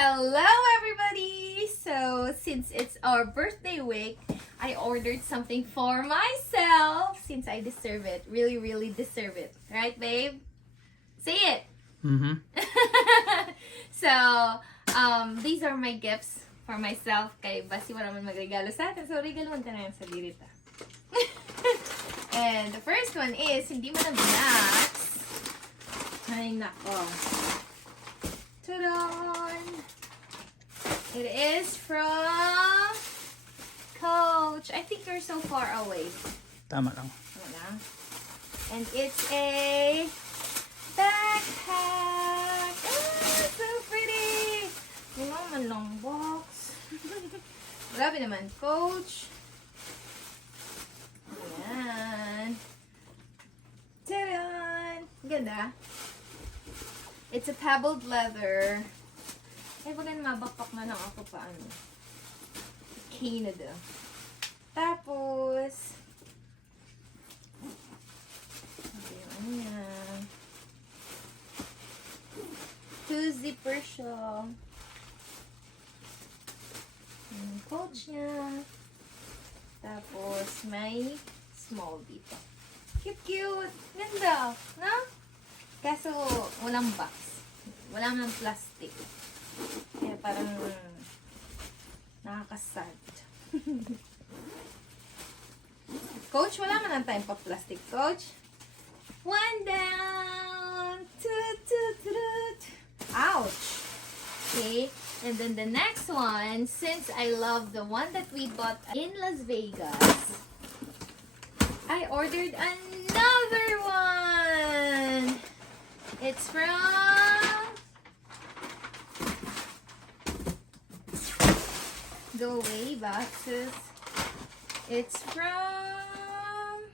Hello everybody! So, since it's our birthday week, I ordered something for myself since I deserve it. Really, really deserve it. Right, babe? Say it! Mm-hmm. So, these are my gifts for myself. Kay Basi wala man magregalo sa atin. So, regaluhan ka na yan sa Lirita. And the first one is, hindi mo na binaks. Ay, nako. Ta-da! It is from Coach. I think you're so far away. Tama lang. Tama lang. And it's a backpack. Oh, so pretty. Wala man long box. Grabe naman, Coach. Ayan. Tadaan! Ganda. It's a pebbled leather. Ay, bagan mabakpak na lang ako paano. Canada. Tapos, ano yan? 2 zipper siya. Yung coach niya. Tapos, may small dito. Cute! Ganda! No? Kaso, walang box. Wala nang plastic. Kaya parang nakakasad. Coach, wala man ang time pa plastic, Coach. 1 down! Ouch! Okay. And then the next one, since I love the one that we bought in Las Vegas, I ordered another one! It's from Go Away boxes. It's from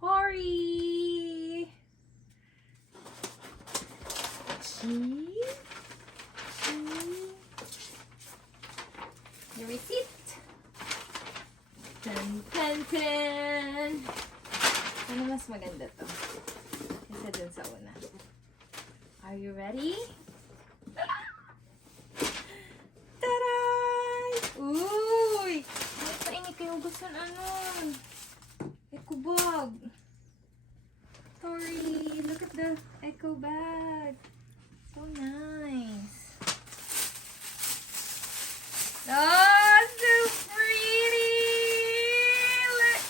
Tori. The receipt. Tan, tan, tan. Ano mas maganda to? Isa dun sa una. Are you ready? Taray! Uy! May painit kayo gusto na ano. Eco bag. Tori, look at the eco bag. So nice. Oh, so pretty! Look.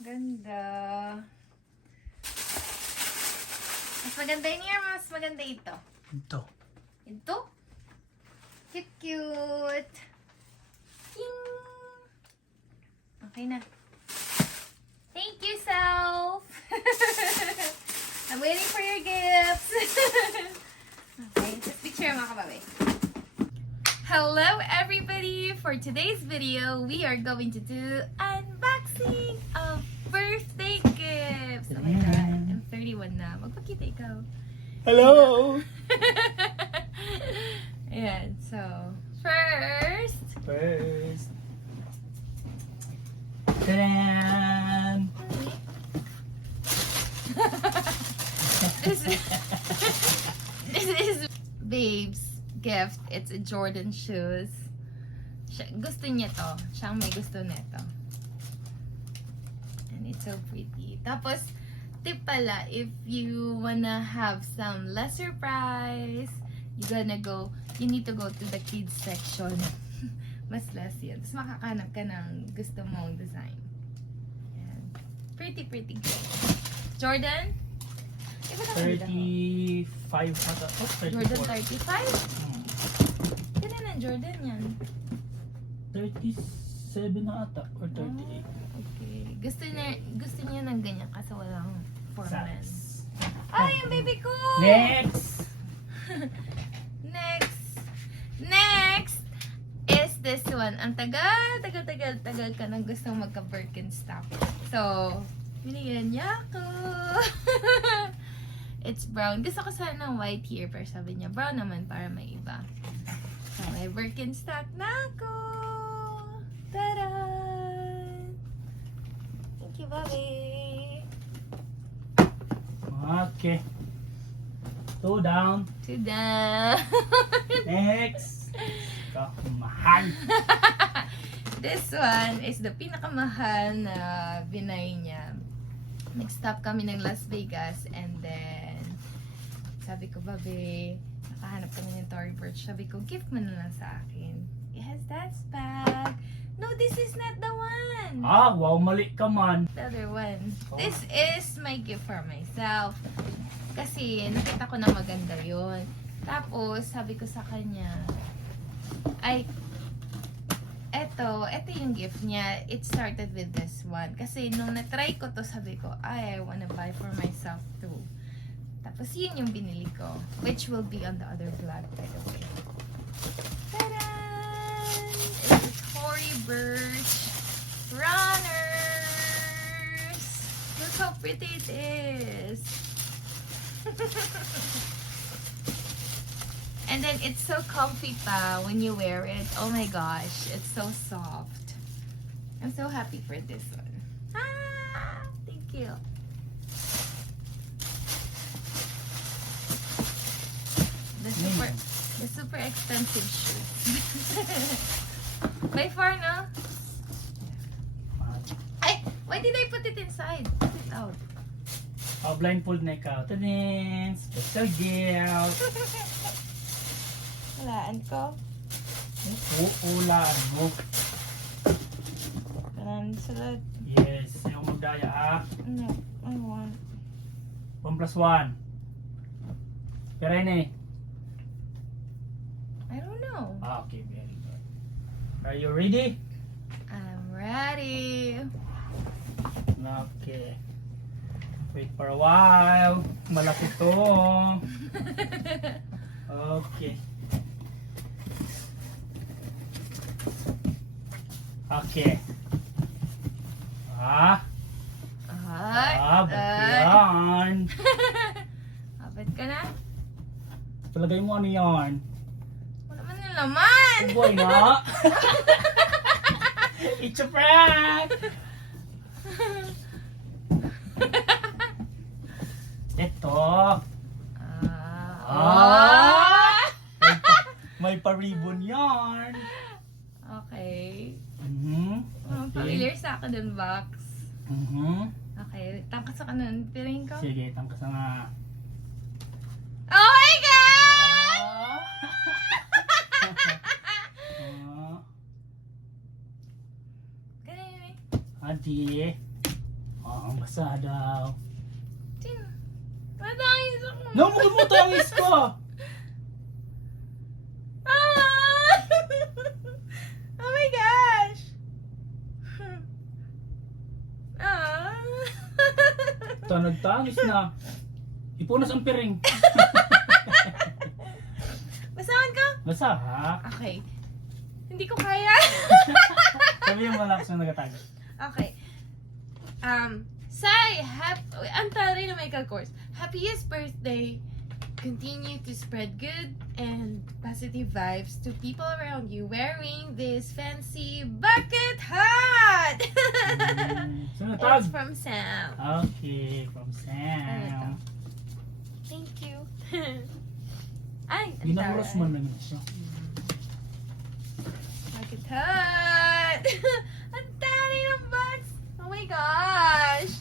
Ganda. Mas maganda yun here, mas maganda ito. Ito. Ito? Cute, cute. Ting! Okay na. Thank you, self! I'm waiting for your gifts. Okay, just picture mga kababe. Hello, everybody! For today's video, we are going to do unboxing of birthday gifts. Oh my God, I'm 31 na. Magpakita ikaw. Hello! Ayan, so, first, Ta-da! this is Babe's gift. It's a Jordan shoes. Gusto niya to. Siyang may gusto nito. And it's so pretty. Tapos, tip pala, if you wanna have some lesser price, you need to go to the kids section. Mas less yun. Tapos makakanap ka ng gusto mong design. Yan. Pretty good. Jordan? 35 ata. Oh, 34. Jordan 35? Kailan na Jordan yan? 37 na ata. Or 38. Okay. Gusto niya ng ganyan kasi walang formal. Size. Ay, yung baby ko! Next! Next is this one. Ang tagal ka nang gustong magka-Birkenstock. So, binigyan niya ako. It's brown. Gusto ko sana ng white here, pero sabi niya brown naman para may iba. So, may Birkenstock na ako. Tada! Thank you, Bobby. Okay. 2 down. To the... Next. Mahal. This one is the pinakamahal na binay niya. Nag-stop kami ng Las Vegas and then sabi ko, babe, nakahanap kami ng Tory Burch. Sabi ko, gift mo na lang sa akin. It has that bag. No, this is not the one. Ah, wow, mali ka man. The other one. This is my gift for myself. Kasi nakita ko na maganda yun. Tapos, sabi ko sa kanya, ay, eto yung gift niya. It started with this one. Kasi nung na-try ko to, sabi ko, I wanna buy for myself too. Tapos yun yung binili ko. Which will be on the other vlog, by the way. Ta-da! It's a Tory Burch Runners! Look how pretty it is! And then it's so comfy pa when you wear it. Oh my gosh, it's so soft. I'm so happy for this one. Ah, thank you. The super expensive shoes. By far, no? Ay, why did I put it inside? Put it out. Oh, blindfold na ikaw. Tanin! Special gift! Walaan ko. Uulan mo. Parang sulat. Yes, yung magdaya ah. No, I want. 1 plus 1. Pero yun eh. I don't know. Ah, okay, very good. Are you ready? I'm ready. Okay. Wait for a while. Malaki to. Okay. Okay. Ah. Ay, Yan. Abad ka na? Palagay mo ano yan? Wala man yung laman! Oh boy, na. It's a prank! Ito. May pa-ribbon yarn. Okay. Okay. Familiar sa akin dun, box. Okay, tangkas ako nun. Piring ko. Sige, tangkas na nga. Oh my God! Ganyan eh. Adi. Ang basa daw. Sino? Matangis ako. No, mo tangis ko! Ah! Oh my gosh! Ah! Ito, nagtangis na. Ipunas ang piring. Basahan ka? Basa ha? Okay. Hindi ko kaya. Sabi yung malakas na nagatago. Okay. Sai, ang taray na Michael Kors. Happiest birthday. Continue to spread good and positive vibes to people around you wearing this fancy bucket hat. Sino It's tag? from Sam. Okay, from Sam. Thank you. Ay, ang Ginahuras taray. man lang yun siya. Bucket hat. Ang taray ng box. Oh my gosh.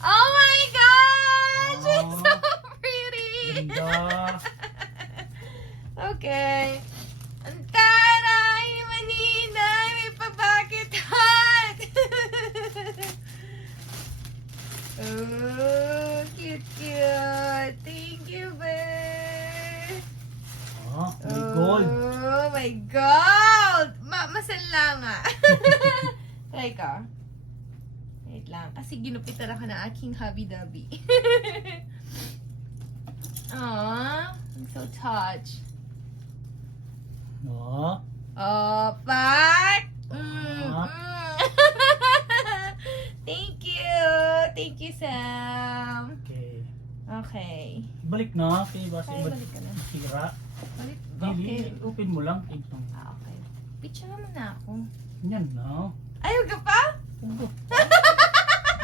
Oh my gosh. It's so pretty. Ganda. Okay. Ang taray, manina, may pa-bucket hat. Oh, cute. Thank you, babe. Oh, may gold. Oh my gold. Masala nga. Try ka. Wait lang. Kasi ginupitan ako ng aking hubby-dubby. Aww. I'm so touched. No. Oh, pak! Ah. Thank you! Thank you, Sam! Okay. Okay. Balik na. Okay, basta Ay, balik ka na. sira. Balik. Dili, Okay. open mo lang. Ito. Ah, okay. Picture naman na ako. Yan na. Ayaw ka pa?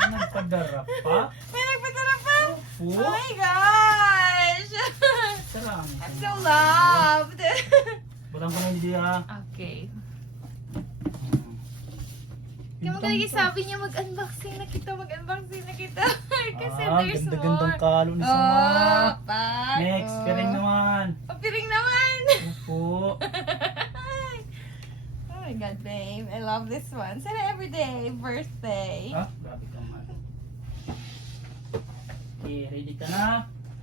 Nagpadara pa. May nagpadala pa? Opo. Oh my gosh! Sarang. I'm so loved! Butang ko na hindi ha. Okay. Hmm. Kaya magalagi sabi niya mag-unboxing na kita. Kasi there's Ganda-gandang more. kalo ni Sama. Pak! Next, piring naman. Piring naman! Opo. Oh my god, babe. I love this one. Sana everyday birthday. Ah, grabe ka man. Okay, ready ka na?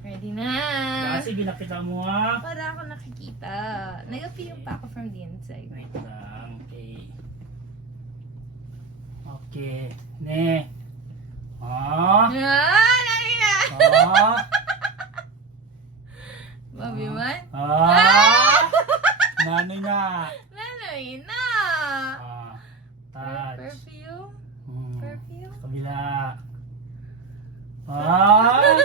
Ready na. Kasi binakita mo ha. Para ako nakikita. Nag-appeal pa ako from the inside. Wait lang, okay. Okay, ne. Ah, Nani na! ah, Bobby man? ah. Nanoy na. Nanoy na! Ah, touch. Perfume? Hmm. Perfume? Kabila. Ah,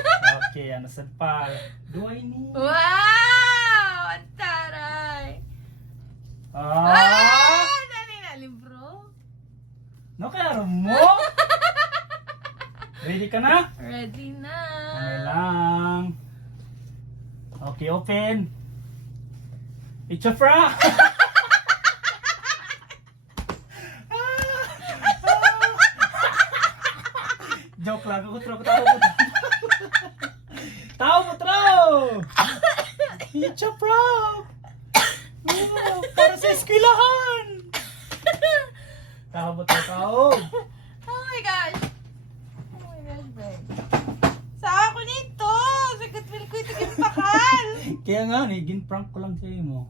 okay, ano sa pa? Do I need? Wow! Ang taray! Ah, Nani na, libro? no kaya mo? Ready ka na? Ready na! Okay lang. Okay, open. It's a fra. Joke lang. Ako tro. Tao mo tro. It's a fra. Para sa eskwelahan. Tao mo tro. Oh my gosh! Oh my gosh, babe. Sa ako nito! Sagat will ko ito pakal! Kaya nga, gin-prank ko lang sa'yo mo.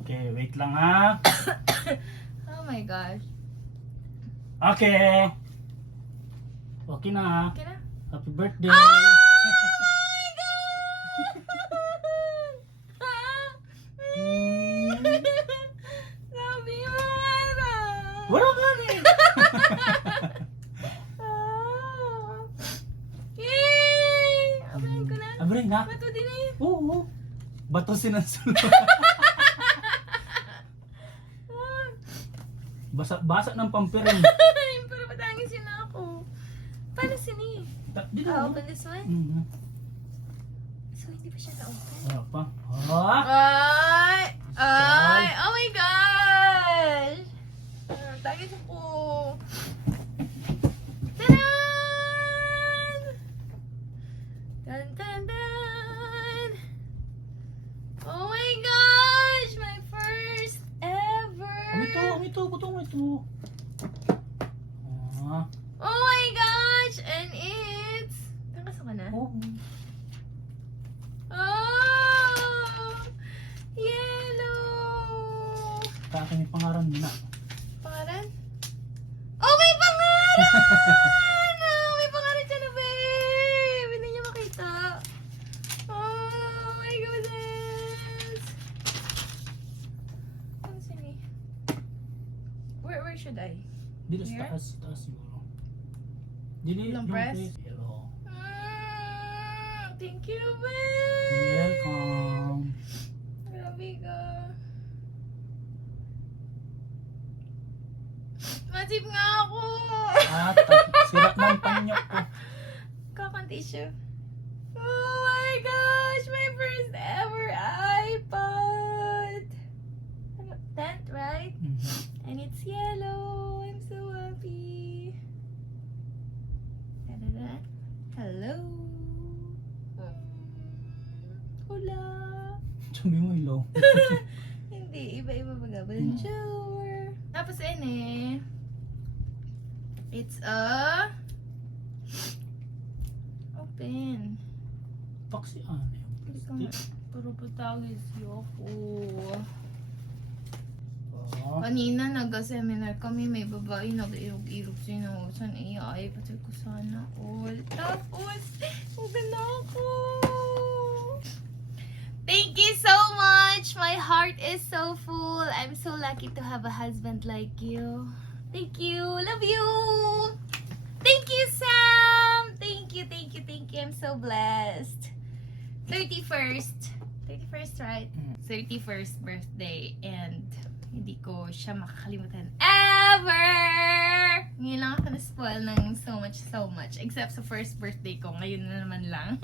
Okay, wait lang ha. Oh my gosh. Okay. Okay na ha. Okay na? Happy birthday. Oh my god! Sabi mo nga! Wala ka ni. Yay! Abahin ko na. Abring na. Bato din eh. Oo. Bato sinansulo. Basa ng pampirin. Pero patangin siya na ako. Paano sini? Di na. Open this one? Mhm. So hindi pa siya na-open? Wala pa. Ah. Ay! Ay! Oh my gosh! Tagis ako. Tadan! Tan tan tan! Oh my gosh! My first ever! Umito. Butong ito. Ah. Oh my gosh! And it's... Tangkas ka na? Oh. Oh! Yellow! Kakin yung pangaran din na. Pangalan? Oh, may pangalan! May pangalan siya na, babe! Hindi niya makita. Oh my goodness! Ano sini? Where should I? Dito sa Here? taas siguro. Dili Yung yung press? face. Hello. Thank you, babe! Welcome. Grabe ka. Masip nga ako! At sirap ng panyo ko. Kakang tissue. Oh my gosh! My first ever iPod! Ano, 10th, right? Mhm. And it's yellow. I'm so happy. Da-da-da. Hello. Hola. Sabi mo hello. Hindi, iba-iba baga. Bonjour. Tapos ene. It's a open. Paksi ano yung Hindi ko nga. Puro patawis yoko. Oh. Kanina nag-seminar kami, may babae nag-irog-irog sinusan. Ay, pati ko sana all. Tapos, ugan na ako. Thank you so much. My heart is so full. I'm so lucky to have a husband like you. Thank you. Love you. Thank you, Sam. Thank you. I'm so blessed. 31st, right? 31st birthday and Hindi ko siya makakalimutan ever! Ngayon lang ako na-spoil ng so much. Except sa first birthday ko. Ngayon na naman lang.